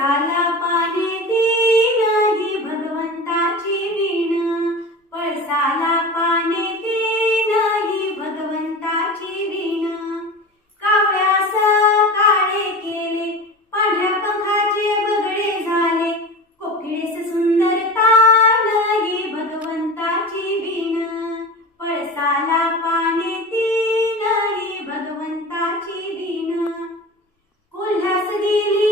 पळसाला पाने देईन ही भगवंताची वीण, पळसाला पाने देईन ही भगवंताची वीण. कावळ्यास काळे केले, पांढऱ्या पंखाचे बगडे झाले, कोकिळेस सुंदर तान ही भगवंताची वीण. पळसाला पाने देईन ही भगवंताची वीण. कोल्ह्यास दिली